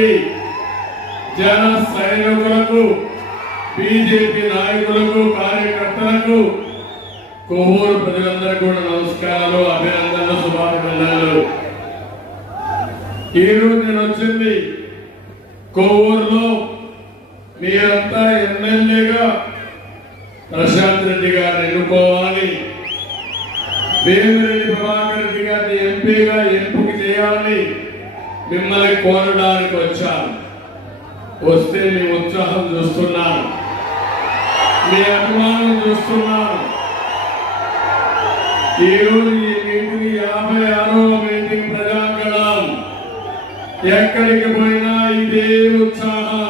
ప్రజలందరికీ, జన సైనికులకు, బీజేపీ నాయకులకు, కార్యకర్తలకు, కొవ్వూరు ప్రజలందరికీ కూడా నమస్కారాలు, అభినందనలు, శుభాకాంక్షలు. ఈరోజు నేను వచ్చింది కొవ్వూరులో మీరంతా ఎమ్మెల్యేగా ప్రశాంత్ రెడ్డి గారిని ఎన్నుకోవాలి, వేమిరెడ్డి ప్రభాకర్ రెడ్డి గారిని ఎంపీగా ఎంపిక చేయాలని మిమ్మల్ని కోరడానికి వచ్చాను. వస్తే మీ ఉత్సాహం చూస్తున్నాను, మీ అభిమానం చూస్తున్నాను. ఈరోజు ఈ మీటింగ్ 56వ మీటింగ్ ప్రజాంగణం. ఎక్కడికి పోయినా ఇదే ఉత్సాహం.